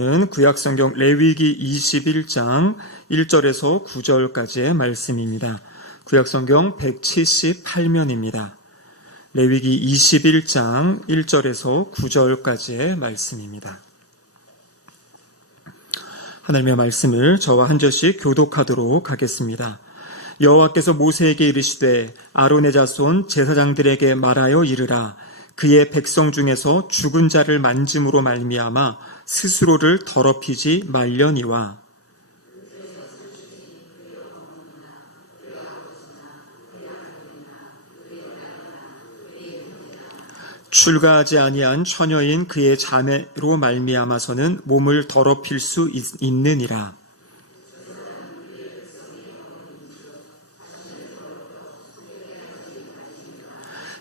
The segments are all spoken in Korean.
구약성경 레위기 21장 1절에서 9절까지의 말씀입니다. 구약성경 178면입니다. 레위기 21장 1절에서 9절까지의 말씀입니다. 하나님의 말씀을 저와 한 절씩 교독하도록 하겠습니다. 여호와께서 모세에게 이르시되 아론의 자손 제사장들에게 말하여 이르라. 그의 백성 중에서 죽은 자를 만짐으로 말미암아 스스로를 더럽히지 말려니와 출가하지 아니한 처녀인 그의 자매로 말미암아서는 몸을 더럽힐 수 있느니라.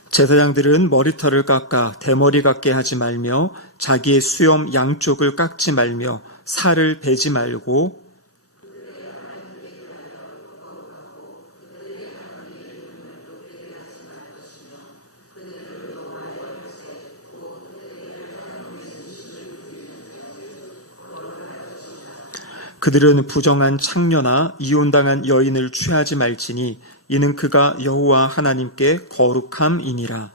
제사장들은 머리털을 깎아 대머리 같게 하지 말며 자기의 수염 양쪽을 깎지 말며 살을 베지 말고 그들은 부정한 창녀나 이혼당한 여인을 취하지 말지니 이는 그가 여호와 하나님께 거룩함이니라.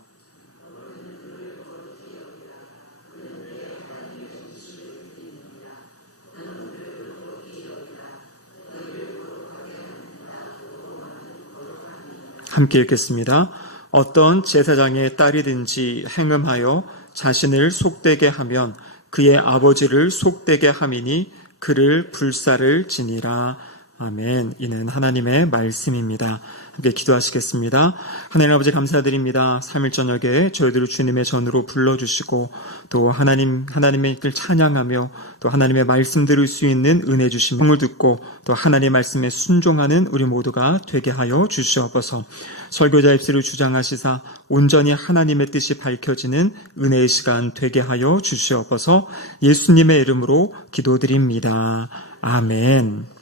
함께 읽겠습니다. 어떤 제사장의 딸이든지 행음하여 자신을 속되게 하면 그의 아버지를 속되게 함이니 그를 불사를 지니라. 아멘. 이는 하나님의 말씀입니다. 함께 기도하시겠습니다. 하나님 아버지 감사드립니다. 3일 저녁에 저희들을 주님의 전으로 불러주시고 또 하나님의 길 찬양하며 또 하나님의 말씀 들을 수 있는 은혜 주신 성을 듣고 또 하나님의 말씀에 순종하는 우리 모두가 되게 하여 주시옵소서. 설교자 입술을 주장하시사 온전히 하나님의 뜻이 밝혀지는 은혜의 시간 되게 하여 주시옵소서. 예수님의 이름으로 기도드립니다. 아멘.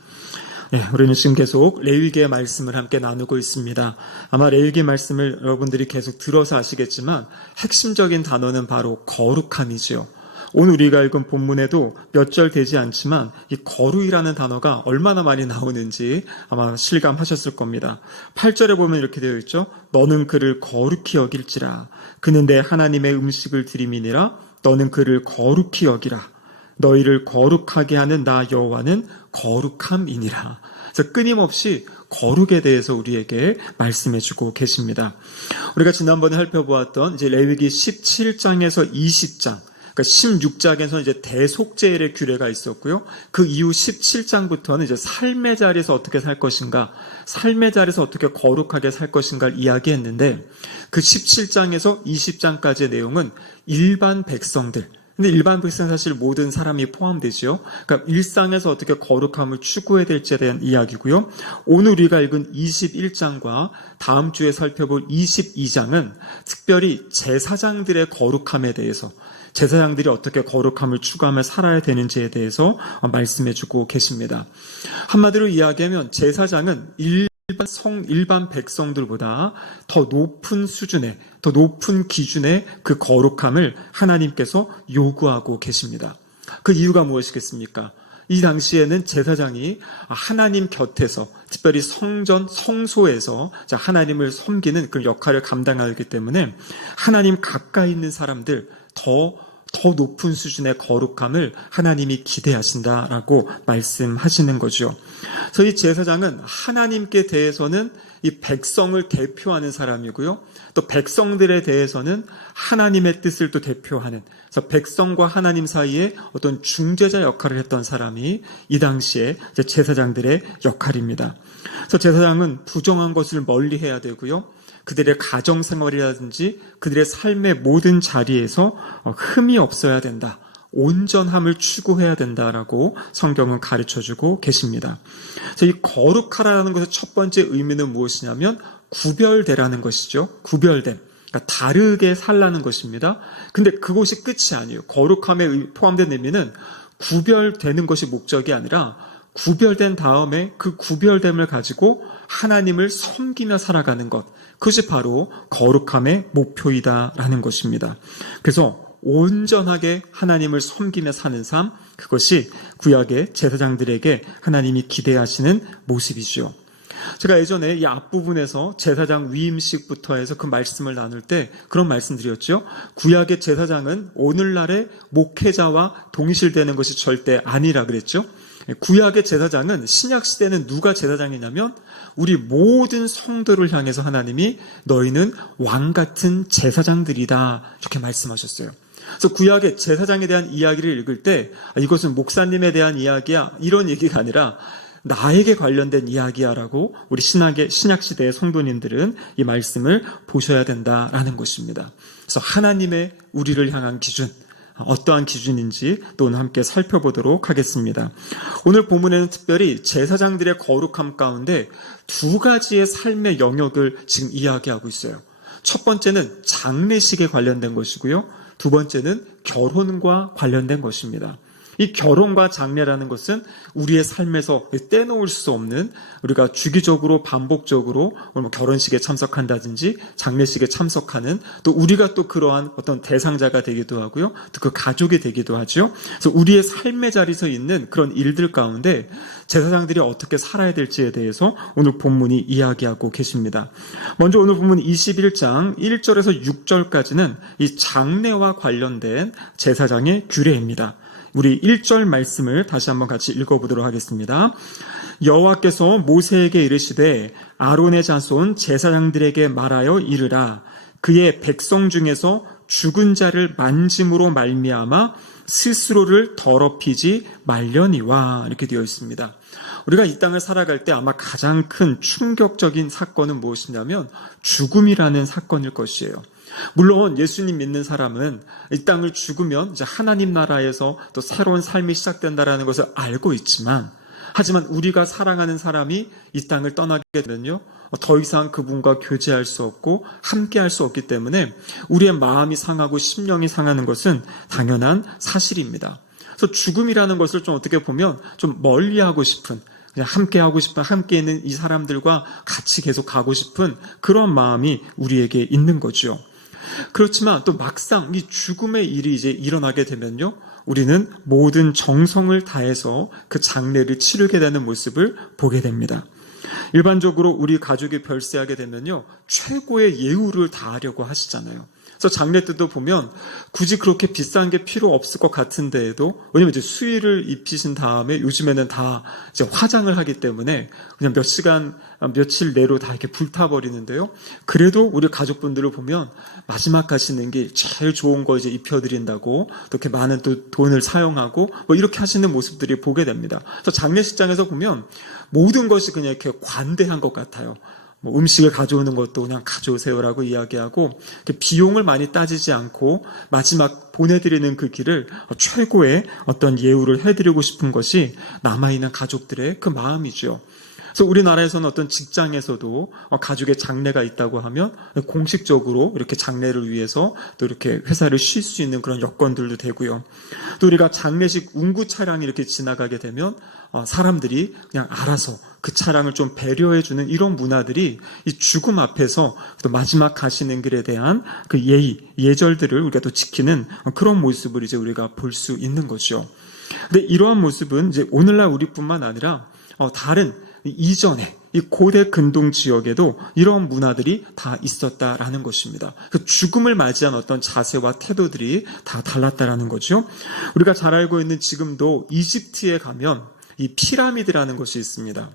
네, 우리는 지금 계속 레위기의 말씀을 함께 나누고 있습니다. 아마 레위기 말씀을 여러분들이 계속 들어서 아시겠지만 핵심적인 단어는 바로 거룩함이지요. 오늘 우리가 읽은 본문에도 몇 절 되지 않지만 이 거룩이라는 단어가 얼마나 많이 나오는지 아마 실감하셨을 겁니다. 8절에 보면 이렇게 되어 있죠. 너는 그를 거룩히 여길지라. 그는 내 하나님의 음식을 드림이니라. 너는 그를 거룩히 여기라. 너희를 거룩하게 하는 나 여호와는 거룩함이니라. 그래서 끊임없이 거룩에 대해서 우리에게 말씀해주고 계십니다. 우리가 지난번에 살펴보았던 이제 레위기 17장에서 20장, 그러니까 16장에서는 이제 대속제일의 규례가 있었고요. 그 이후 17장부터는 이제 삶의 자리에서 어떻게 살 것인가, 삶의 자리에서 어떻게 거룩하게 살 것인가를 이야기했는데 그 17장에서 20장까지의 내용은 일반 백성들, 근데 일반 백성은 사실 모든 사람이 포함되죠. 그러니까 일상에서 어떻게 거룩함을 추구해야 될지에 대한 이야기고요. 오늘 우리가 읽은 21장과 다음 주에 살펴볼 22장은 특별히 제사장들의 거룩함에 대해서, 제사장들이 어떻게 거룩함을 추구하며 살아야 되는지에 대해서 말씀해주고 계십니다. 한마디로 이야기하면 제사장은 일반 백성들보다 더 높은 수준의, 더 높은 기준의 그 거룩함을 하나님께서 요구하고 계십니다. 그 이유가 무엇이겠습니까? 이 당시에는 제사장이 하나님 곁에서, 특별히 성전, 성소에서 하나님을 섬기는 그 역할을 감당하기 때문에 하나님 가까이 있는 사람들, 더 높은 수준의 거룩함을 하나님이 기대하신다라고 말씀하시는 거죠. 그래서 이 제사장은 하나님께 대해서는 이 백성을 대표하는 사람이고요. 또 백성들에 대해서는 하나님의 뜻을 또 대표하는, 그래서 백성과 하나님 사이에 어떤 중재자 역할을 했던 사람이 이 당시에 제사장들의 역할입니다. 그래서 제사장은 부정한 것을 멀리해야 되고요. 그들의 가정생활이라든지 그들의 삶의 모든 자리에서 흠이 없어야 된다. 온전함을 추구해야 된다라고 성경은 가르쳐주고 계십니다. 그래서 이 거룩하라는 것의 첫 번째 의미는 무엇이냐면 구별되라는 것이죠. 구별됨. 그러니까 다르게 살라는 것입니다. 근데 그것이 끝이 아니에요. 거룩함에 포함된 의미는 구별되는 것이 목적이 아니라 구별된 다음에 그 구별됨을 가지고 하나님을 섬기며 살아가는 것, 그것이 바로 거룩함의 목표이다라는 것입니다. 그래서 온전하게 하나님을 섬기며 사는 삶, 그것이 구약의 제사장들에게 하나님이 기대하시는 모습이죠. 제가 예전에 이 앞부분에서 제사장 위임식부터 해서 그 말씀을 나눌 때 그런 말씀드렸죠. 구약의 제사장은 오늘날의 목회자와 동일시되는 것이 절대 아니라 그랬죠. 구약의 제사장은 신약 시대는 누가 제사장이냐면 우리 모든 성도를 향해서 하나님이 너희는 왕 같은 제사장들이다 이렇게 말씀하셨어요. 그래서 구약의 제사장에 대한 이야기를 읽을 때 이것은 목사님에 대한 이야기야 이런 얘기가 아니라 나에게 관련된 이야기야라고 우리 신약 시대의 성도님들은 이 말씀을 보셔야 된다라는 것입니다. 그래서 하나님의 우리를 향한 기준, 어떠한 기준인지 또 오늘 함께 살펴보도록 하겠습니다. 오늘 본문에는 특별히 제사장들의 거룩함 가운데 두 가지의 삶의 영역을 지금 이야기하고 있어요. 첫 번째는 장례식에 관련된 것이고요. 두 번째는 결혼과 관련된 것입니다. 이 결혼과 장례라는 것은 우리의 삶에서 떼놓을 수 없는, 우리가 주기적으로 반복적으로 결혼식에 참석한다든지 장례식에 참석하는, 또 우리가 또 그러한 어떤 대상자가 되기도 하고요, 또 그 가족이 되기도 하죠. 그래서 우리의 삶의 자리에서 있는 그런 일들 가운데 제사장들이 어떻게 살아야 될지에 대해서 오늘 본문이 이야기하고 계십니다. 먼저 오늘 본문 21장 1절에서 6절까지는 이 장례와 관련된 제사장의 규례입니다. 우리 1절 말씀을 다시 한번 같이 읽어보도록 하겠습니다. 여호와께서 모세에게 이르시되 아론의 자손 제사장들에게 말하여 이르라. 그의 백성 중에서 죽은 자를 만짐으로 말미암아 스스로를 더럽히지 말려니와, 이렇게 되어 있습니다. 우리가 이 땅을 살아갈 때 아마 가장 큰 충격적인 사건은 무엇이냐면 죽음이라는 사건일 것이에요. 물론 예수님 믿는 사람은 이 땅을 죽으면 이제 하나님 나라에서 또 새로운 삶이 시작된다라는 것을 알고 있지만, 하지만 우리가 사랑하는 사람이 이 땅을 떠나게 되면요, 더 이상 그분과 교제할 수 없고 함께할 수 없기 때문에 우리의 마음이 상하고 심령이 상하는 것은 당연한 사실입니다. 그래서 죽음이라는 것을 좀 어떻게 보면 좀 멀리하고 싶은, 그냥 함께하고 싶은, 함께 있는 이 사람들과 같이 계속 가고 싶은 그런 마음이 우리에게 있는 거죠. 그렇지만 또 막상 이 죽음의 일이 이제 일어나게 되면요, 우리는 모든 정성을 다해서 그 장례를 치르게 되는 모습을 보게 됩니다. 일반적으로 우리 가족이 별세하게 되면요, 최고의 예우를 다하려고 하시잖아요. 그래서 장례 때도 보면 굳이 그렇게 비싼 게 필요 없을 것 같은데도, 왜냐면 이제 수의를 입히신 다음에 요즘에는 다 이제 화장을 하기 때문에 그냥 몇 시간, 며칠 내로 다 이렇게 불타버리는데요. 그래도 우리 가족분들을 보면 마지막 가시는 게 제일 좋은 거 이제 입혀드린다고 또 이렇게 많은 또 돈을 사용하고 뭐 이렇게 하시는 모습들이 보게 됩니다. 그래서 장례식장에서 보면 모든 것이 그냥 이렇게 관대한 것 같아요. 뭐 음식을 가져오는 것도 그냥 가져오세요라고 이야기하고, 비용을 많이 따지지 않고 마지막 보내드리는 그 길을 최고의 어떤 예우를 해드리고 싶은 것이 남아있는 가족들의 그 마음이죠. 그래서 우리나라에서는 어떤 직장에서도 가족의 장례가 있다고 하면 공식적으로 이렇게 장례를 위해서 또 이렇게 회사를 쉴 수 있는 그런 여건들도 되고요. 또 우리가 장례식 운구 차량이 이렇게 지나가게 되면 사람들이 그냥 알아서 그 차량을 좀 배려해주는 이런 문화들이 이 죽음 앞에서 또 마지막 가시는 길에 대한 그 예절들을 우리가 또 지키는 그런 모습을 이제 우리가 볼 수 있는 거죠. 근데 이러한 모습은 이제 오늘날 우리뿐만 아니라 다른 이전에 이 고대 근동 지역에도 이런 문화들이 다 있었다라는 것입니다. 그 죽음을 맞이한 어떤 자세와 태도들이 다 달랐다라는 거죠. 우리가 잘 알고 있는 지금도 이집트에 가면 이 피라미드라는 것이 있습니다.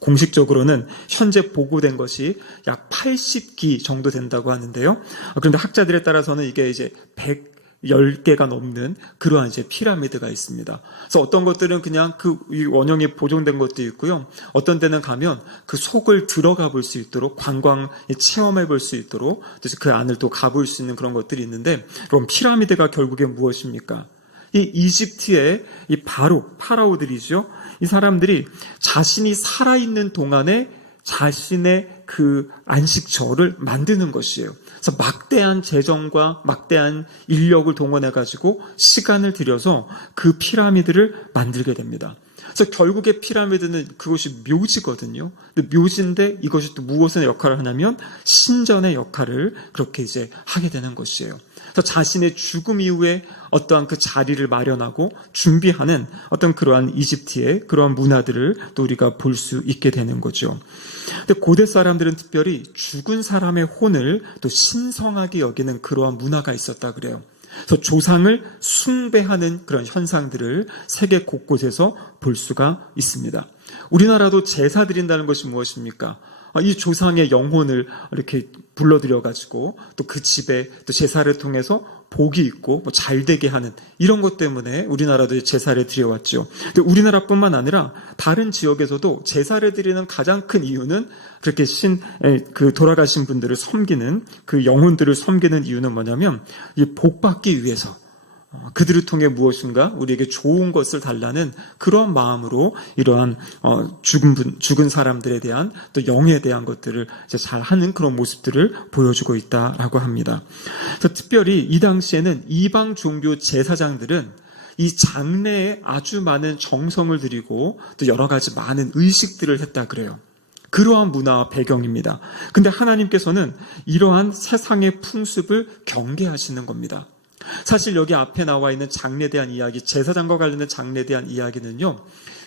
공식적으로는 현재 보고된 것이 약 80기 정도 된다고 하는데요. 그런데 학자들에 따라서는 이게 이제 110개가 넘는 그러한 이제 피라미드가 있습니다. 그래서 어떤 것들은 그냥 그 원형이 보존된 것도 있고요. 어떤 데는 가면 그 속을 들어가 볼 수 있도록, 관광 체험해 볼 수 있도록 그 안을 또 가볼 수 있는 그런 것들이 있는데, 그럼 피라미드가 결국엔 무엇입니까? 이 이집트의 이 파라오들이죠. 이 사람들이 자신이 살아있는 동안에 자신의 그 안식처를 만드는 것이에요. 그래서 막대한 재정과 막대한 인력을 동원해가지고 시간을 들여서 그 피라미드를 만들게 됩니다. 그래서 결국에 피라미드는 그것이 묘지거든요. 근데 묘지인데 이것이 또 무엇의 역할을 하냐면 신전의 역할을 그렇게 이제 하게 되는 것이에요. 그래서 자신의 죽음 이후에 어떠한 그 자리를 마련하고 준비하는 어떤 그러한 이집트의 그러한 문화들을 또 우리가 볼 수 있게 되는 거죠. 근데 고대 사람들은 특별히 죽은 사람의 혼을 또 신성하게 여기는 그러한 문화가 있었다 그래요. 그래서 조상을 숭배하는 그런 현상들을 세계 곳곳에서 볼 수가 있습니다. 우리나라도 제사 드린다는 것이 무엇입니까? 이 조상의 영혼을 이렇게 불러들여가지고 또 그 집에 또 제사를 통해서 복이 있고 뭐 잘되게 하는 이런 것 때문에 우리나라도 제사를 드려왔죠. 근데 우리나라뿐만 아니라 다른 지역에서도 제사를 드리는 가장 큰 이유는 그렇게 그 돌아가신 분들을 섬기는 그 영혼들을 섬기는 이유는 뭐냐면 이 복 받기 위해서 그들을 통해 무엇인가 우리에게 좋은 것을 달라는 그러한 마음으로 이러한 죽은 사람들에 대한 또 영에 대한 것들을 이제 잘 하는 그런 모습들을 보여주고 있다라고 합니다. 그래서 특별히 이 당시에는 이방 종교 제사장들은 이 장례에 아주 많은 정성을 들이고 또 여러 가지 많은 의식들을 했다 그래요. 그러한 문화와 배경입니다. 근데 하나님께서는 이러한 세상의 풍습을 경계하시는 겁니다. 사실 여기 앞에 나와 있는 장례에 대한 이야기, 제사장과 관련된 장례에 대한 이야기는요,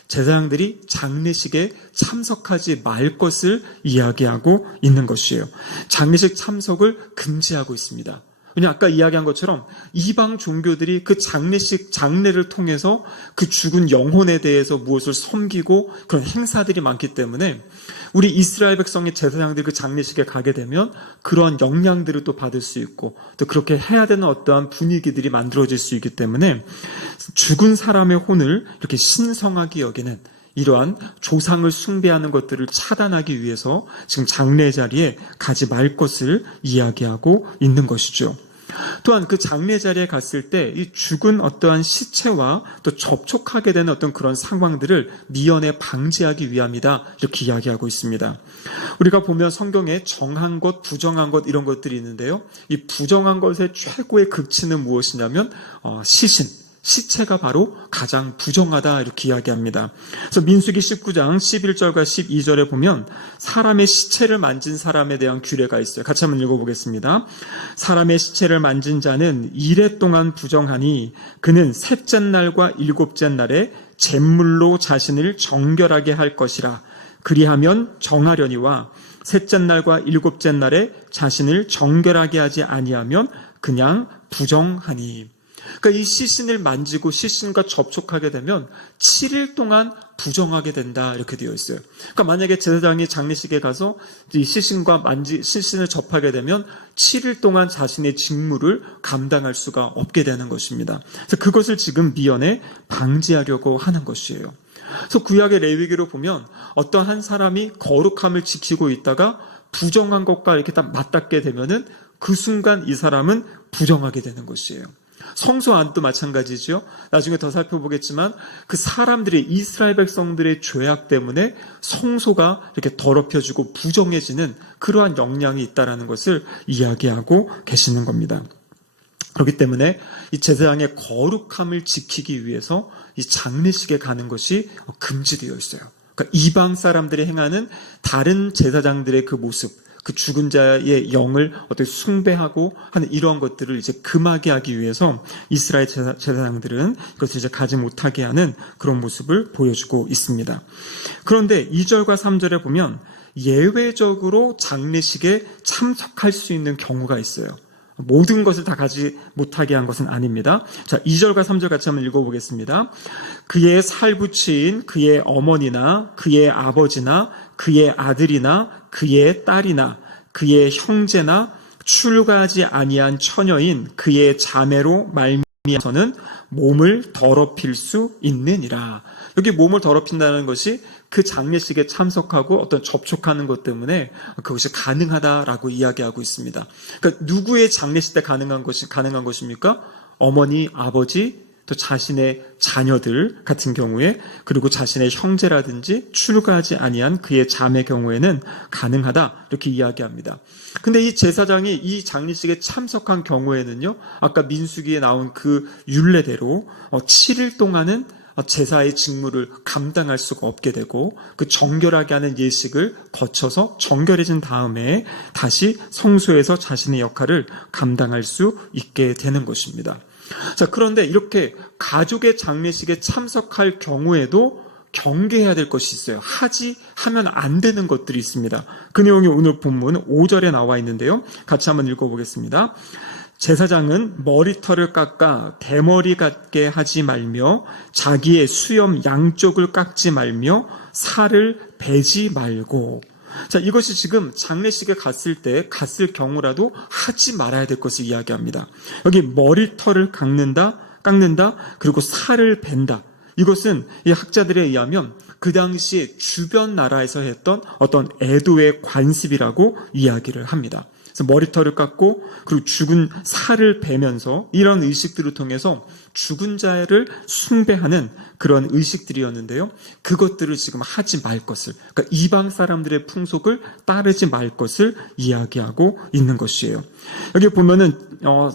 제사장들이 장례식에 참석하지 말 것을 이야기하고 있는 것이에요. 장례식 참석을 금지하고 있습니다. 왜냐하면 아까 이야기한 것처럼 이방 종교들이 그 장례를 통해서 그 죽은 영혼에 대해서 무엇을 섬기고 그런 행사들이 많기 때문에 우리 이스라엘 백성의 제사장들이 그 장례식에 가게 되면 그러한 영향들을 또 받을 수 있고 또 그렇게 해야 되는 어떠한 분위기들이 만들어질 수 있기 때문에 죽은 사람의 혼을 이렇게 신성하게 여기는 이러한 조상을 숭배하는 것들을 차단하기 위해서 지금 장례 자리에 가지 말 것을 이야기하고 있는 것이죠. 또한 그 장례 자리에 갔을 때 이 죽은 어떠한 시체와 또 접촉하게 되는 어떤 그런 상황들을 미연에 방지하기 위함이다 이렇게 이야기하고 있습니다. 우리가 보면 성경에 정한 것, 부정한 것 이런 것들이 있는데요. 이 부정한 것의 최고의 극치는 무엇이냐면 시체가 바로 가장 부정하다 이렇게 이야기합니다. 그래서 민수기 19장 11절과 12절에 보면 사람의 시체를 만진 사람에 대한 규례가 있어요. 같이 한번 읽어보겠습니다. 사람의 시체를 만진 자는 이레 동안 부정하니 그는 셋째 날과 일곱째 날에 잿물로 자신을 정결하게 할 것이라. 그리하면 정하려니와 셋째 날과 일곱째 날에 자신을 정결하게 하지 아니하면 그냥 부정하니. 그러니까 이 시신을 만지고 시신과 접촉하게 되면 7일 동안 부정하게 된다 이렇게 되어 있어요. 그러니까 만약에 제사장이 장례식에 가서 이 시신을 접하게 되면 7일 동안 자신의 직무를 감당할 수가 없게 되는 것입니다. 그래서 그것을 지금 미연에 방지하려고 하는 것이에요. 그래서 구약의 레위기로 보면 어떤 한 사람이 거룩함을 지키고 있다가 부정한 것과 이렇게 딱 맞닿게 되면은 그 순간 이 사람은 부정하게 되는 것이에요. 성소 안도 마찬가지죠. 나중에 더 살펴보겠지만 그 사람들의 이스라엘 백성들의 죄악 때문에 성소가 이렇게 더럽혀지고 부정해지는 그러한 영향이 있다는 것을 이야기하고 계시는 겁니다. 그렇기 때문에 이 제사장의 거룩함을 지키기 위해서 이 장례식에 가는 것이 금지되어 있어요. 그러니까 이방 사람들이 행하는 다른 제사장들의 그 모습, 그 죽은 자의 영을 어떻게 숭배하고 하는 이러한 것들을 이제 금하게 하기 위해서 이스라엘 제사장들은 그것을 이제 가지 못하게 하는 그런 모습을 보여주고 있습니다. 그런데 2절과 3절에 보면 예외적으로 장례식에 참석할 수 있는 경우가 있어요. 모든 것을 다 가지 못하게 한 것은 아닙니다. 자, 2절과 3절 같이 한번 읽어보겠습니다. 그의 살부치인 그의 어머니나 그의 아버지나 그의 아들이나 그의 딸이나 그의 형제나 출가하지 아니한 처녀인 그의 자매로 말미암아서는 몸을 더럽힐 수 있느니라. 여기 몸을 더럽힌다는 것이 그 장례식에 참석하고 어떤 접촉하는 것 때문에 그것이 가능하다라고 이야기하고 있습니다. 그러니까 누구의 장례식 때 가능한 것입니까? 어머니, 아버지, 또 자신의 자녀들 같은 경우에 그리고 자신의 형제라든지 출가하지 아니한 그의 자매 경우에는 가능하다 이렇게 이야기합니다. 근데 이 제사장이 이 장례식에 참석한 경우에는요, 아까 민수기에 나온 그 율례대로 7일 동안은 제사의 직무를 감당할 수가 없게 되고 그 정결하게 하는 예식을 거쳐서 정결해진 다음에 다시 성소에서 자신의 역할을 감당할 수 있게 되는 것입니다. 자, 그런데 이렇게 가족의 장례식에 참석할 경우에도 경계해야 될 것이 있어요. 하면 안 되는 것들이 있습니다. 그 내용이 오늘 본문 5절에 나와 있는데요. 같이 한번 읽어보겠습니다. 제사장은 머리털을 깎아 대머리 같게 하지 말며 자기의 수염 양쪽을 깎지 말며 살을 베지 말고. 자, 이것이 지금 장례식에 갔을 경우라도 하지 말아야 될 것을 이야기합니다. 여기 머리털을 깎는다, 그리고 살을 벤다. 이것은 이 학자들에 의하면 그 당시에 주변 나라에서 했던 어떤 애도의 관습이라고 이야기를 합니다. 그래서 머리털을 깎고 그리고 죽은 살을 베면서 이런 의식들을 통해서 죽은 자를 숭배하는 그런 의식들이었는데요. 그것들을 지금 하지 말 것을, 그러니까 이방 사람들의 풍속을 따르지 말 것을 이야기하고 있는 것이에요. 여기 보면은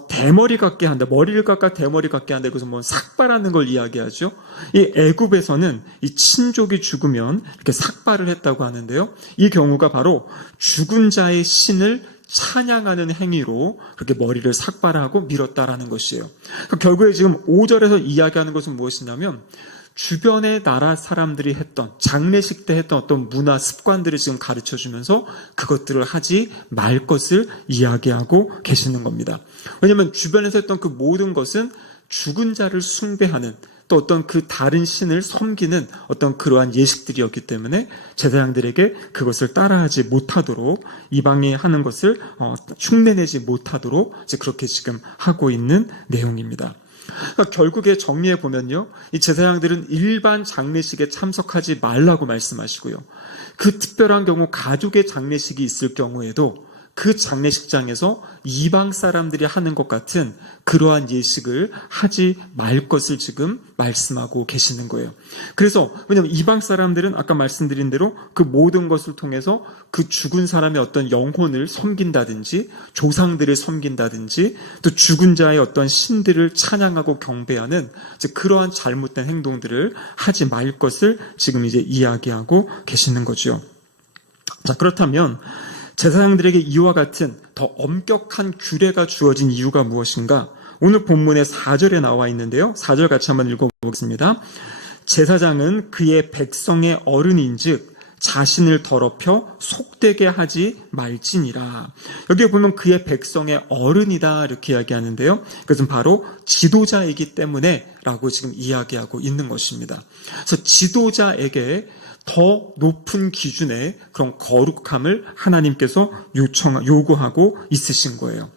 대머리 같게 한다, 머리를 깎아 대머리 같게 한다. 그래서 뭐 삭발하는 걸 이야기하죠. 이 애굽에서는 이 친족이 죽으면 이렇게 삭발을 했다고 하는데요. 이 경우가 바로 죽은 자의 신을 찬양하는 행위로 그렇게 머리를 삭발하고 밀었다라는 것이에요. 그러니까 결국에 지금 5절에서 이야기하는 것은 무엇이냐면 주변의 나라 사람들이 했던 장례식 때 했던 어떤 문화 습관들을 지금 가르쳐 주면서 그것들을 하지 말 것을 이야기하고 계시는 겁니다. 왜냐하면 주변에서 했던 그 모든 것은 죽은 자를 숭배하는 또 어떤 그 다른 신을 섬기는 어떤 그러한 예식들이었기 때문에 제사장들에게 그것을 따라하지 못하도록 이방이 하는 것을 흉내내지 못하도록 이제 그렇게 지금 하고 있는 내용입니다. 그러니까 결국에 정리해 보면요, 이 제사장들은 일반 장례식에 참석하지 말라고 말씀하시고요. 그 특별한 경우 가족의 장례식이 있을 경우에도 그 장례식장에서 이방 사람들이 하는 것 같은 그러한 예식을 하지 말 것을 지금 말씀하고 계시는 거예요. 그래서 왜냐하면 이방 사람들은 아까 말씀드린 대로 그 모든 것을 통해서 그 죽은 사람의 어떤 영혼을 섬긴다든지 조상들을 섬긴다든지 또 죽은 자의 어떤 신들을 찬양하고 경배하는 그러한 잘못된 행동들을 하지 말 것을 지금 이제 이야기하고 계시는 거죠. 자, 그렇다면 제사장들에게 이와 같은 더 엄격한 규례가 주어진 이유가 무엇인가? 오늘 본문의 4절에 나와 있는데요. 4절 같이 한번 읽어보겠습니다. 제사장은 그의 백성의 어른인즉 자신을 더럽혀 속되게 하지 말지니라. 여기에 보면 그의 백성의 어른이다 이렇게 이야기하는데요. 그것은 바로 지도자이기 때문에 라고 지금 이야기하고 있는 것입니다. 그래서 지도자에게 더 높은 기준의 그런 거룩함을 하나님께서 요구하고 있으신 거예요.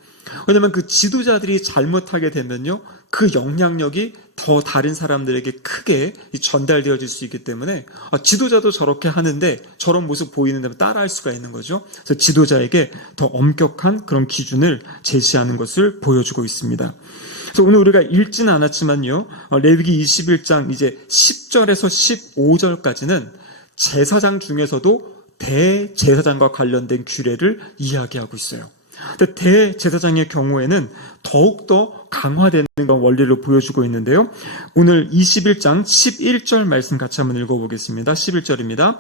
왜냐하면 그 지도자들이 잘못하게 되면요, 그 영향력이 더 다른 사람들에게 크게 전달되어질 수 있기 때문에 지도자도 저렇게 하는데 저런 모습 보이는데 따라할 수가 있는 거죠. 그래서 지도자에게 더 엄격한 그런 기준을 제시하는 것을 보여주고 있습니다. 그래서 오늘 우리가 읽지는 않았지만요, 레위기 21장 이제 10절에서 15절까지는 제사장 중에서도 대제사장과 관련된 규례를 이야기하고 있어요. 근데 대제사장의 경우에는 더욱더 강화되는 원리를 보여주고 있는데요. 오늘 21장 11절 말씀 같이 한번 읽어보겠습니다. 11절입니다.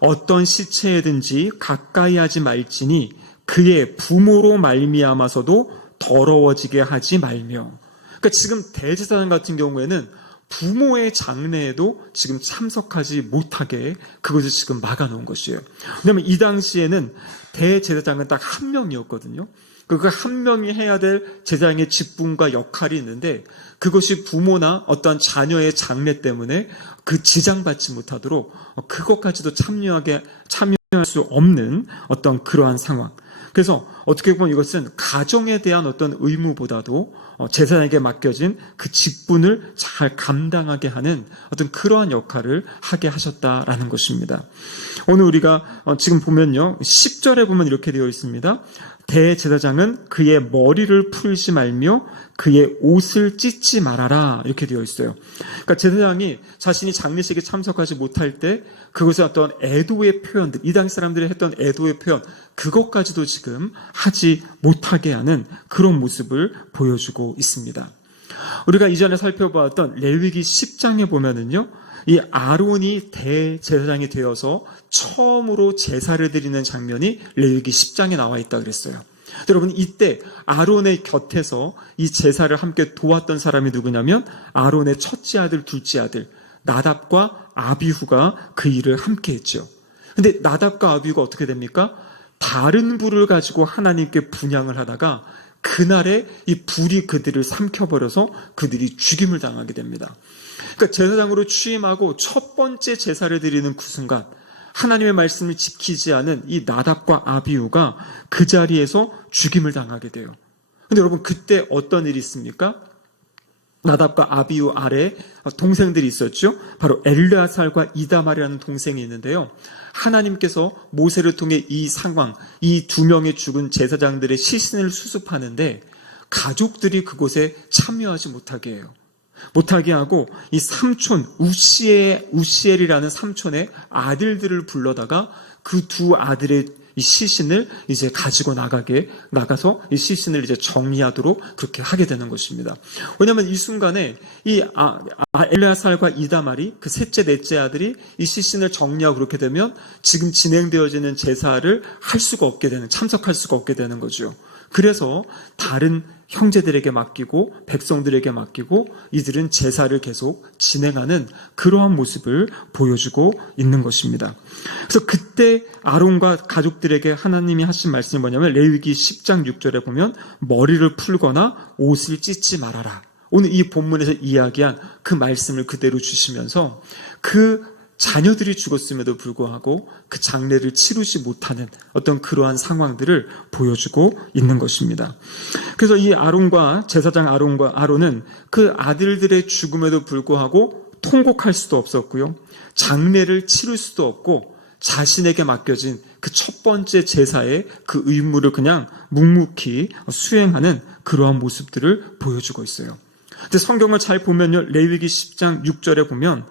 어떤 시체에든지 가까이 하지 말지니 그의 부모로 말미암아서도 더러워지게 하지 말며. 그러니까 지금 대제사장 같은 경우에는 부모의 장례에도 지금 참석하지 못하게 그것을 지금 막아놓은 것이에요. 왜냐하면 이 당시에는 대제사장은 딱 한 명이었거든요. 그 한 명이 해야 될 제사장의 직분과 역할이 있는데 그것이 부모나 어떠한 자녀의 장례 때문에 그 지장받지 못하도록 그것까지도 참여할 수 없는 어떤 그러한 상황. 그래서 어떻게 보면 이것은 가정에 대한 어떤 의무보다도 제사장에게 맡겨진 그 직분을 잘 감당하게 하는 어떤 그러한 역할을 하게 하셨다라는 것입니다. 오늘 우리가 지금 보면요, 10절에 보면 이렇게 되어 있습니다. 대제사장은 그의 머리를 풀지 말며 그의 옷을 찢지 말아라 이렇게 되어 있어요. 그러니까 제사장이 자신이 장례식에 참석하지 못할 때 그것의 어떤 애도의 표현들, 이 당시 사람들이 했던 애도의 표현, 그것까지도 지금 하지 못하게 하는 그런 모습을 보여주고 있습니다. 우리가 이전에 살펴보았던 레위기 10장에 보면은요, 이 아론이 대제사장이 되어서 처음으로 제사를 드리는 장면이 레위기 10장에 나와 있다 그랬어요. 여러분, 이때 아론의 곁에서 이 제사를 함께 도왔던 사람이 누구냐면 아론의 첫째 아들, 둘째 아들 나답과 아비후가 그 일을 함께 했죠. 근데 나답과 아비후가 어떻게 됩니까? 다른 불을 가지고 하나님께 분향을 하다가 그날에 이 불이 그들을 삼켜버려서 그들이 죽임을 당하게 됩니다. 그러니까 제사장으로 취임하고 첫 번째 제사를 드리는 그 순간 하나님의 말씀을 지키지 않은 이 나답과 아비후가 그 자리에서 죽임을 당하게 돼요. 근데 여러분, 그때 어떤 일이 있습니까? 나답과 아비후 아래 동생들이 있었죠. 바로 엘르아살과 이다말이라는 동생이 있는데요. 하나님께서 모세를 통해 이 상황, 이 두 명의 죽은 제사장들의 시신을 수습하는데 가족들이 그곳에 참여하지 못하게 해요. 못하게 하고 이 삼촌 우시엘이라는 삼촌의 아들들을 불러다가 그 두 아들의 이 시신을 이제 가지고 나가서 이 시신을 이제 정리하도록 그렇게 하게 되는 것입니다. 왜냐하면 이 순간에 이 엘르아살과 이다말이 그 셋째 넷째 아들이 이 시신을 정리하고 그렇게 되면 지금 진행되어지는 제사를 참석할 수가 없게 되는 거죠. 그래서 다른 형제들에게 맡기고 백성들에게 맡기고 이들은 제사를 계속 진행하는 그러한 모습을 보여주고 있는 것입니다. 그래서 그때 아론과 가족들에게 하나님이 하신 말씀이 뭐냐면 레위기 10장 6절에 보면 머리를 풀거나 옷을 찢지 말아라. 오늘 이 본문에서 이야기한 그 말씀을 그대로 주시면서 그 자녀들이 죽었음에도 불구하고 그 장례를 치르지 못하는 어떤 그러한 상황들을 보여주고 있는 것입니다. 그래서 이 제사장 아론은 그 아들들의 죽음에도 불구하고 통곡할 수도 없었고요. 장례를 치를 수도 없고 자신에게 맡겨진 그 첫 번째 제사의 그 의무를 그냥 묵묵히 수행하는 그러한 모습들을 보여주고 있어요. 근데 성경을 잘 보면요. 레위기 10장 6절에 보면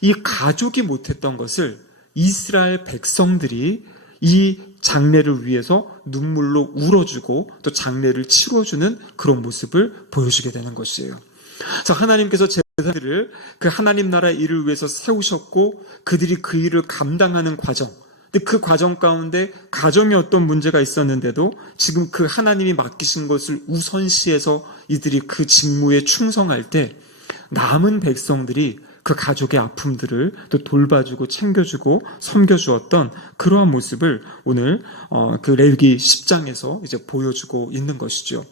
이 가족이 못했던 것을 이스라엘 백성들이 이 장례를 위해서 눈물로 울어주고 또 장례를 치러주는 그런 모습을 보여주게 되는 것이에요. 자, 하나님께서 제사들을 그 하나님 나라의 일을 위해서 세우셨고 그들이 그 일을 감당하는 과정, 근데 그 과정 가운데 가정에 어떤 문제가 있었는데도 지금 그 하나님이 맡기신 것을 우선시해서 이들이 그 직무에 충성할 때 남은 백성들이 그 가족의 아픔들을 또 돌봐주고 챙겨주고 섬겨주었던 그러한 모습을 오늘 그 레위기 10장에서 이제 보여주고 있는 것이죠.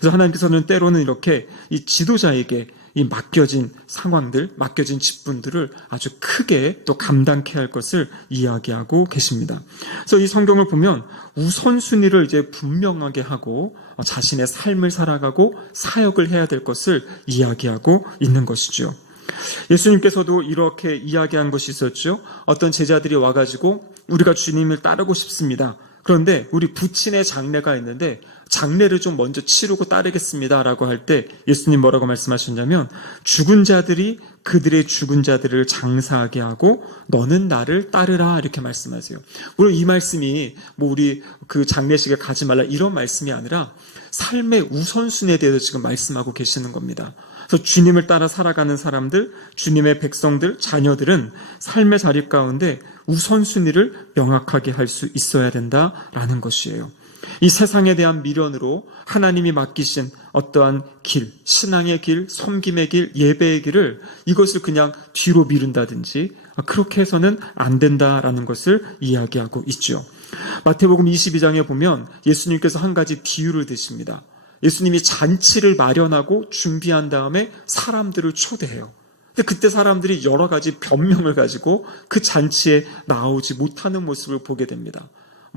그래서 하나님께서는 때로는 이렇게 이 지도자에게 이 맡겨진 상황들, 맡겨진 직분들을 아주 크게 또 감당케 할 것을 이야기하고 계십니다. 그래서 이 성경을 보면 우선순위를 이제 분명하게 하고 자신의 삶을 살아가고 사역을 해야 될 것을 이야기하고 있는 것이죠. 예수님께서도 이렇게 이야기한 것이 있었죠. 어떤 제자들이 와가지고 우리가 주님을 따르고 싶습니다. 그런데 우리 부친의 장례가 있는데 장례를 좀 먼저 치르고 따르겠습니다 라고 할 때 예수님 뭐라고 말씀하셨냐면 죽은 자들이 그들의 죽은 자들을 장사하게 하고 너는 나를 따르라 이렇게 말씀하세요. 물론 이 말씀이 우리 그 장례식에 가지 말라 이런 말씀이 아니라 삶의 우선순위에 대해서 지금 말씀하고 계시는 겁니다. 그래서 주님을 따라 살아가는 사람들, 주님의 백성들, 자녀들은 삶의 자리 가운데 우선순위를 명확하게 할 수 있어야 된다라는 것이에요. 이 세상에 대한 미련으로 하나님이 맡기신 어떠한 길, 신앙의 길, 섬김의 길, 예배의 길을 이것을 그냥 뒤로 미룬다든지 그렇게 해서는 안 된다라는 것을 이야기하고 있죠. 마태복음 22장에 보면 예수님께서 한 가지 비유를 드십니다. 예수님이 잔치를 마련하고 준비한 다음에 사람들을 초대해요. 근데 그때 사람들이 여러 가지 변명을 가지고 그 잔치에 나오지 못하는 모습을 보게 됩니다.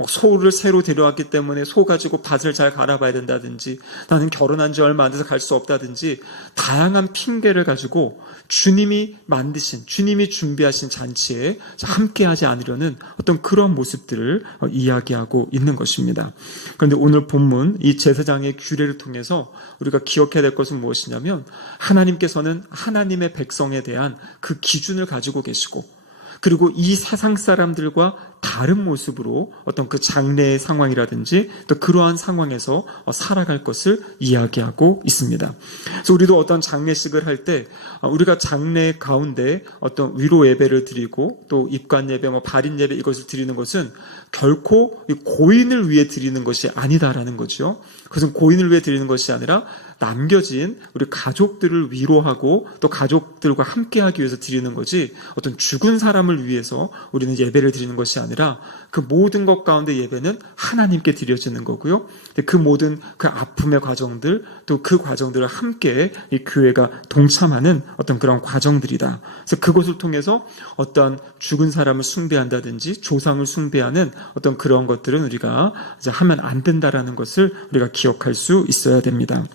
소를 새로 데려왔기 때문에 소 가지고 밭을 잘 갈아봐야 된다든지 나는 결혼한 지 얼마 안 돼서 갈 수 없다든지 다양한 핑계를 가지고 주님이 만드신, 주님이 준비하신 잔치에 함께하지 않으려는 어떤 그런 모습들을 이야기하고 있는 것입니다. 그런데 오늘 본문 이 제사장의 규례를 통해서 우리가 기억해야 될 것은 무엇이냐면 하나님께서는 하나님의 백성에 대한 그 기준을 가지고 계시고 그리고 이 세상 사람들과 다른 모습으로 어떤 그 장래의 상황이라든지 또 그러한 상황에서 살아갈 것을 이야기하고 있습니다. 그래서 우리도 어떤 장례식을 할 때 우리가 장례 가운데 어떤 위로 예배를 드리고 또 입관 예배, 발인 예배 이것을 드리는 것은 결코 고인을 위해 드리는 것이 아니다라는 거죠. 그것은 고인을 위해 드리는 것이 아니라 남겨진 우리 가족들을 위로하고 또 가족들과 함께하기 위해서 드리는 거지, 어떤 죽은 사람을 위해서 우리는 예배를 드리는 것이 아니라 그 모든 것 가운데 예배는 하나님께 드려지는 거고요. 그 모든 그 아픔의 과정들, 또 그 과정들을 함께 이 교회가 동참하는 어떤 그런 과정들이다. 그래서 그것을 통해서 어떤 죽은 사람을 숭배한다든지 조상을 숭배하는 어떤 그런 것들은 우리가 이제 하면 안 된다라는 것을 우리가 기억할 수 있어야 됩니다.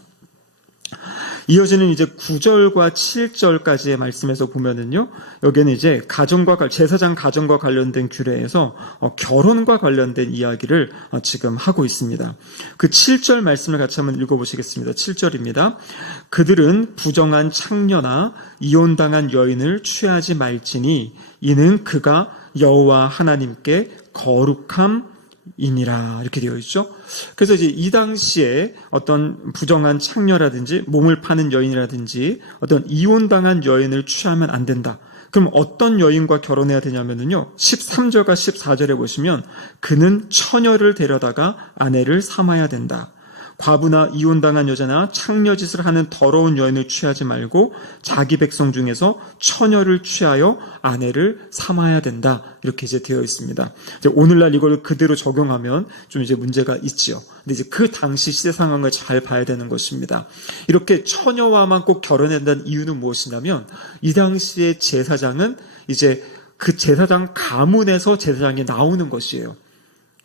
이어지는 이제 9절과 7절까지의 말씀에서 보면은요, 여기는 이제 제사장 가정과 관련된 규례에서 결혼과 관련된 이야기를 지금 하고 있습니다. 그 7절 말씀을 같이 한번 읽어보시겠습니다. 7절입니다. 그들은 부정한 창녀나 이혼당한 여인을 취하지 말지니 이는 그가 여호와 하나님께 거룩함 이니라, 이렇게 되어 있죠. 그래서 이제 이 당시에 어떤 부정한 창녀라든지 몸을 파는 여인이라든지 어떤 이혼당한 여인을 취하면 안 된다. 그럼 어떤 여인과 결혼해야 되냐면요, 13절과 14절에 보시면 그는 처녀를 데려다가 아내를 삼아야 된다. 과부나 이혼당한 여자나 창녀짓을 하는 더러운 여인을 취하지 말고 자기 백성 중에서 처녀를 취하여 아내를 삼아야 된다. 이렇게 이제 되어 있습니다. 이제 오늘날 이걸 그대로 적용하면 좀 이제 문제가 있지요. 근데 이제 그 당시 시대 상황을 잘 봐야 되는 것입니다. 이렇게 처녀와만 꼭 결혼해야 된다는 이유는 무엇이냐면, 이 당시의 제사장은 이제 그 제사장 가문에서 제사장이 나오는 것이에요.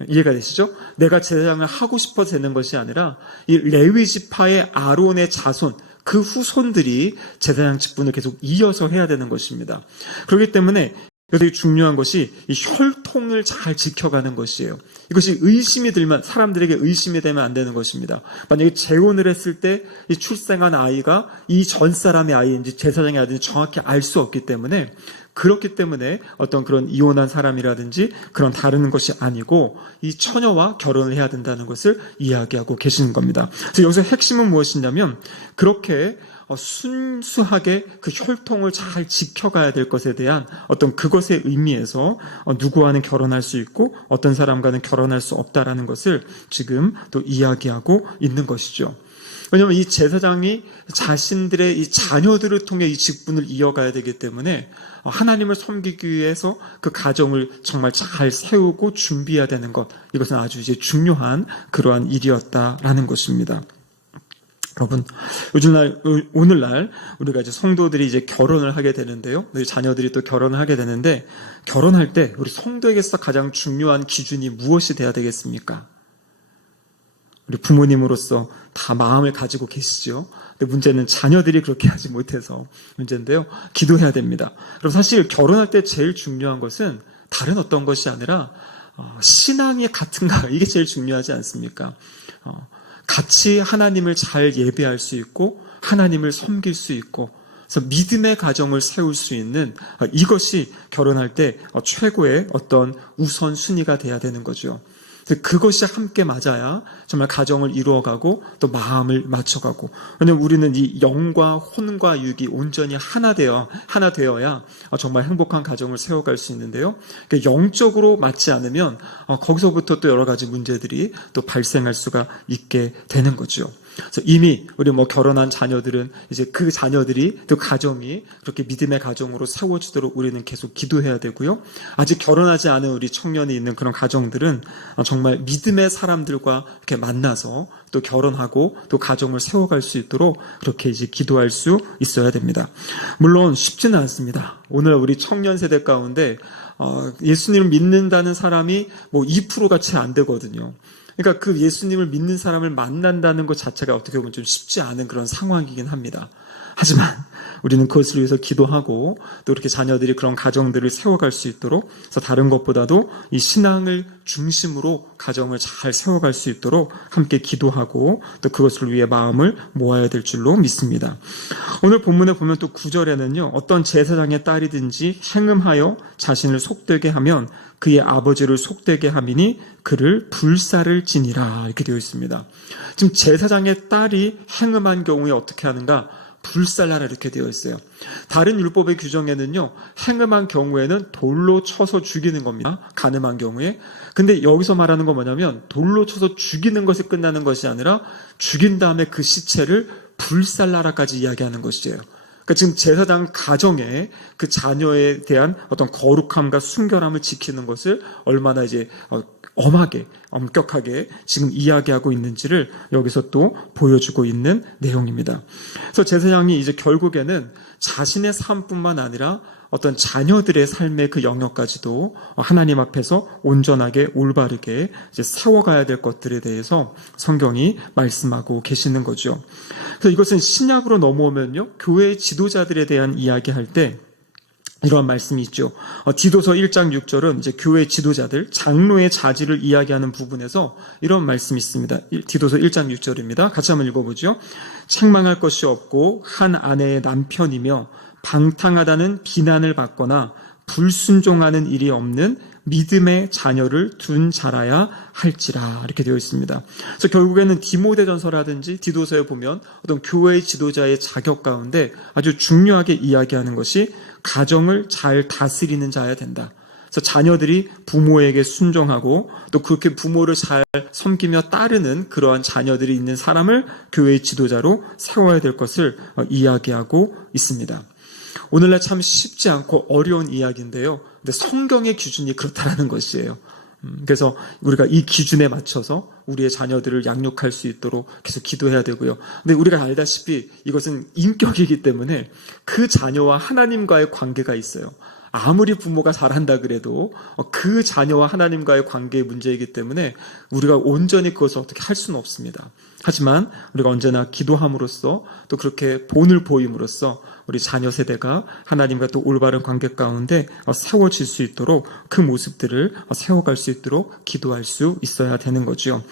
이해가 되시죠? 내가 제사장을 하고 싶어서 되는 것이 아니라 이 레위 지파의 아론의 자손, 그 후손들이 제사장 직분을 계속 이어서 해야 되는 것입니다. 그렇기 때문에 되게 중요한 것이 이 혈통을 잘 지켜가는 것이에요. 이것이 의심이 들면, 사람들에게 의심이 되면 안 되는 것입니다. 만약에 재혼을 했을 때 이 출생한 아이가 이 전 사람의 아이인지 제사장의 아이인지 정확히 알 수 없기 때문에, 그렇기 때문에 어떤 그런 이혼한 사람이라든지 그런 다른 것이 아니고 이 처녀와 결혼을 해야 된다는 것을 이야기하고 계시는 겁니다. 그래서 여기서 핵심은 무엇이냐면, 그렇게 순수하게 그 혈통을 잘 지켜가야 될 것에 대한 어떤 그것의 의미에서 누구와는 결혼할 수 있고 어떤 사람과는 결혼할 수 없다라는 것을 지금 또 이야기하고 있는 것이죠. 왜냐하면 이 제사장이 자신들의 이 자녀들을 통해 이 직분을 이어가야 되기 때문에 하나님을 섬기기 위해서 그 가정을 정말 잘 세우고 준비해야 되는 것, 이것은 아주 이제 중요한 그러한 일이었다라는 것입니다. 여러분, 오늘날 우리가 이제 성도들이 이제 결혼을 하게 되는데요. 우리 자녀들이 또 결혼을 하게 되는데, 결혼할 때 우리 성도에게서 가장 중요한 기준이 무엇이 돼야 되겠습니까? 우리 부모님으로서 다 마음을 가지고 계시죠. 근데 문제는 자녀들이 그렇게 하지 못해서 문제인데요. 기도해야 됩니다. 그럼 사실 결혼할 때 제일 중요한 것은 다른 어떤 것이 아니라 신앙이 같은가, 이게 제일 중요하지 않습니까? 같이 하나님을 잘 예배할 수 있고 하나님을 섬길 수 있고, 그래서 믿음의 가정을 세울 수 있는 이것이 결혼할 때 최고의 어떤 우선순위가 돼야 되는 거죠. 그것이 함께 맞아야 정말 가정을 이루어가고 또 마음을 맞춰가고, 왜냐하면 우리는 이 영과 혼과 육이 온전히 하나 되어야 정말 행복한 가정을 세워갈 수 있는데요. 영적으로 맞지 않으면 거기서부터 또 여러 가지 문제들이 또 발생할 수가 있게 되는 거죠. 그래서 이미 우리 결혼한 자녀들은 이제 그 자녀들이, 또 가정이 그렇게 믿음의 가정으로 세워지도록 우리는 계속 기도해야 되고요. 아직 결혼하지 않은 우리 청년이 있는 그런 가정들은 정말 믿음의 사람들과 이렇게 만나서 또 결혼하고 또 가정을 세워갈 수 있도록 그렇게 이제 기도할 수 있어야 됩니다. 물론 쉽지는 않습니다. 오늘 우리 청년 세대 가운데 예수님을 믿는다는 사람이 2%가 채 안 되거든요. 그러니까 그 예수님을 믿는 사람을 만난다는 것 자체가 어떻게 보면 좀 쉽지 않은 그런 상황이긴 합니다. 하지만 우리는 그것을 위해서 기도하고 또 이렇게 자녀들이 그런 가정들을 세워갈 수 있도록, 그래서 다른 것보다도 이 신앙을 중심으로 가정을 잘 세워갈 수 있도록 함께 기도하고 또 그것을 위해 마음을 모아야 될 줄로 믿습니다. 오늘 본문에 보면 또 9절에는요, 어떤 제사장의 딸이든지 행음하여 자신을 속되게 하면 그의 아버지를 속되게 함이니 그를 불사를 지니라, 이렇게 되어 있습니다. 지금 제사장의 딸이 행음한 경우에 어떻게 하는가? 불살라라, 이렇게 되어 있어요. 다른 율법의 규정에는요, 행음한 경우에는 돌로 쳐서 죽이는 겁니다. 간음한 경우에. 근데 여기서 말하는 건 뭐냐면 돌로 쳐서 죽이는 것이 끝나는 것이 아니라 죽인 다음에 그 시체를 불살라라까지 이야기하는 것이에요. 그러니까 지금 제사장 가정에 그 자녀에 대한 어떤 거룩함과 순결함을 지키는 것을 얼마나 이제 엄하게, 엄격하게 지금 이야기하고 있는지를 여기서 또 보여주고 있는 내용입니다. 그래서 제사장이 이제 결국에는 자신의 삶뿐만 아니라 어떤 자녀들의 삶의 그 영역까지도 하나님 앞에서 온전하게 올바르게 이제 세워가야 될 것들에 대해서 성경이 말씀하고 계시는 거죠. 그래서 이것은 신약으로 넘어오면요, 교회의 지도자들에 대한 이야기할 때 이러한 말씀이 있죠. 디도서 1장 6절은 이제 교회 지도자들, 장로의 자질을 이야기하는 부분에서 이런 말씀이 있습니다. 디도서 1장 6절입니다. 같이 한번 읽어보죠. 책망할 것이 없고 한 아내의 남편이며 방탕하다는 비난을 받거나 불순종하는 일이 없는 믿음의 자녀를 둔 자라야 할지라, 이렇게 되어 있습니다. 그래서 결국에는 디모데전서라든지 디도서에 보면 어떤 교회의 지도자의 자격 가운데 아주 중요하게 이야기하는 것이 가정을 잘 다스리는 자여야 된다. 그래서 자녀들이 부모에게 순종하고 또 그렇게 부모를 잘 섬기며 따르는 그러한 자녀들이 있는 사람을 교회의 지도자로 세워야 될 것을 이야기하고 있습니다. 오늘날 참 쉽지 않고 어려운 이야기인데요. 근데 성경의 기준이 그렇다라는 것이에요. 그래서 우리가 이 기준에 맞춰서 우리의 자녀들을 양육할 수 있도록 계속 기도해야 되고요. 근데 우리가 알다시피 이것은 인격이기 때문에 그 자녀와 하나님과의 관계가 있어요. 아무리 부모가 잘한다 그래도 그 자녀와 하나님과의 관계의 문제이기 때문에 우리가 온전히 그것을 어떻게 할 수는 없습니다. 하지만 우리가 언제나 기도함으로써 또 그렇게 본을 보임으로써 우리 자녀 세대가 하나님과 또 올바른 관계 가운데 세워질 수 있도록 그 모습들을 세워갈 수 있도록 기도할 수 있어야 되는 거죠.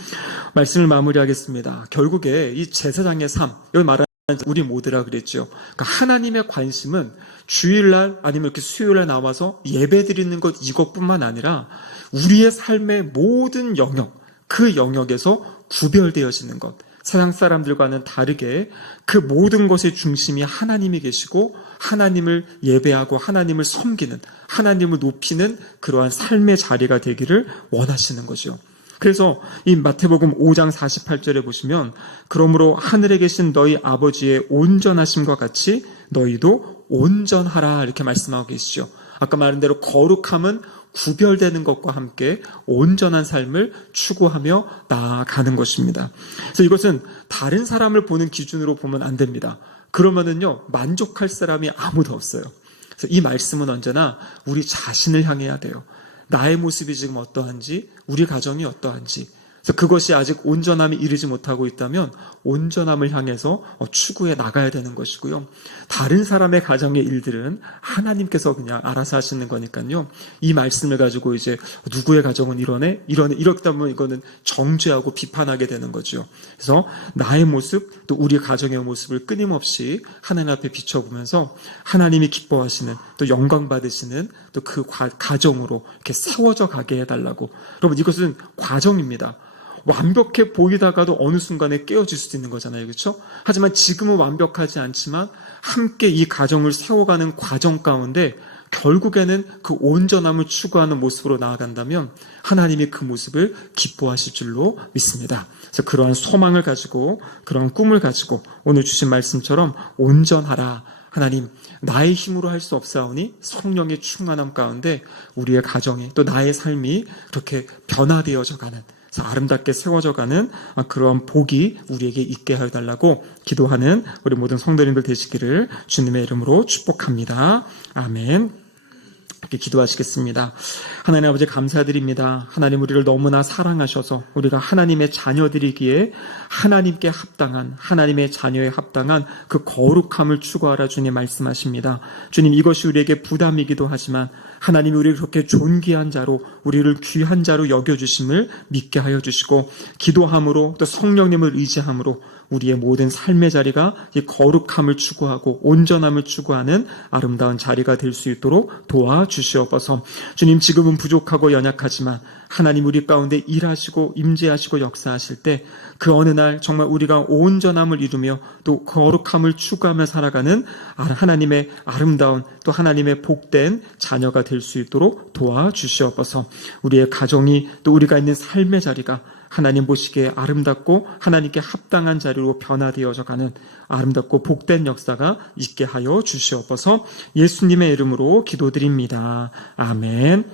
말씀을 마무리하겠습니다. 결국에 이 제사장의 삶, 여기 말하는 우리 모두라 그랬죠. 그러니까 하나님의 관심은 주일날 아니면 이렇게 수요일에 나와서 예배 드리는 것 이것뿐만 아니라 우리의 삶의 모든 영역, 그 영역에서 구별되어지는 것, 세상 사람들과는 다르게 그 모든 것의 중심이 하나님이 계시고 하나님을 예배하고 하나님을 섬기는, 하나님을 높이는 그러한 삶의 자리가 되기를 원하시는 거죠. 그래서 이 마태복음 5장 48절에 보시면 그러므로 하늘에 계신 너희 아버지의 온전하심과 같이 너희도 온전하라, 이렇게 말씀하고 계시죠. 아까 말한 대로 거룩함은 구별되는 것과 함께 온전한 삶을 추구하며 나아가는 것입니다. 그래서 이것은 다른 사람을 보는 기준으로 보면 안 됩니다. 그러면은요, 만족할 사람이 아무도 없어요. 그래서 이 말씀은 언제나 우리 자신을 향해야 돼요. 나의 모습이 지금 어떠한지, 우리 가정이 어떠한지, 그래서 그것이 아직 온전함이 이르지 못하고 있다면 온전함을 향해서 추구해 나가야 되는 것이고요. 다른 사람의 가정의 일들은 하나님께서 그냥 알아서 하시는 거니까요. 이 말씀을 가지고 이제 누구의 가정은 이러네, 이렇다 보면 이거는 정죄하고 비판하게 되는 거죠. 그래서 나의 모습, 또 우리 가정의 모습을 끊임없이 하나님 앞에 비춰보면서 하나님이 기뻐하시는, 또 영광 받으시는 또 그 가정으로 이렇게 세워져 가게 해달라고. 여러분, 이것은 과정입니다. 완벽해 보이다가도 어느 순간에 깨어질 수도 있는 거잖아요. 그렇죠? 하지만 지금은 완벽하지 않지만 함께 이 가정을 세워가는 과정 가운데 결국에는 그 온전함을 추구하는 모습으로 나아간다면 하나님이 그 모습을 기뻐하실 줄로 믿습니다. 그래서 그러한 소망을 가지고, 그러한 꿈을 가지고 오늘 주신 말씀처럼 온전하라. 하나님, 나의 힘으로 할 수 없사오니 성령의 충만함 가운데 우리의 가정이, 또 나의 삶이 그렇게 변화되어져 가는, 아름답게 세워져가는 그러한 복이 우리에게 있게 하여달라고 기도하는 우리 모든 성도님들 되시기를 주님의 이름으로 축복합니다. 아멘. 이렇게 기도하시겠습니다. 하나님 아버지 감사드립니다. 하나님 우리를 너무나 사랑하셔서 우리가 하나님의 자녀들이기에 하나님께 합당한, 하나님의 자녀에 합당한 그 거룩함을 추구하라 주님 말씀하십니다. 주님, 이것이 우리에게 부담이기도 하지만 하나님이 우리를 그렇게 존귀한 자로, 우리를 귀한 자로 여겨주심을 믿게 하여 주시고, 기도함으로 또 성령님을 의지함으로 우리의 모든 삶의 자리가 이 거룩함을 추구하고 온전함을 추구하는 아름다운 자리가 될 수 있도록 도와주시옵소서. 주님, 지금은 부족하고 연약하지만 하나님 우리 가운데 일하시고 임재하시고 역사하실 때 그 어느 날 정말 우리가 온전함을 이루며 또 거룩함을 추구하며 살아가는 하나님의 아름다운 또 하나님의 복된 자녀가 될 수 있도록 도와주시옵소서. 우리의 가정이 또 우리가 있는 삶의 자리가 하나님 보시기에 아름답고 하나님께 합당한 자리로 변화되어져 가는 아름답고 복된 역사가 있게 하여 주시옵소서. 예수님의 이름으로 기도드립니다. 아멘.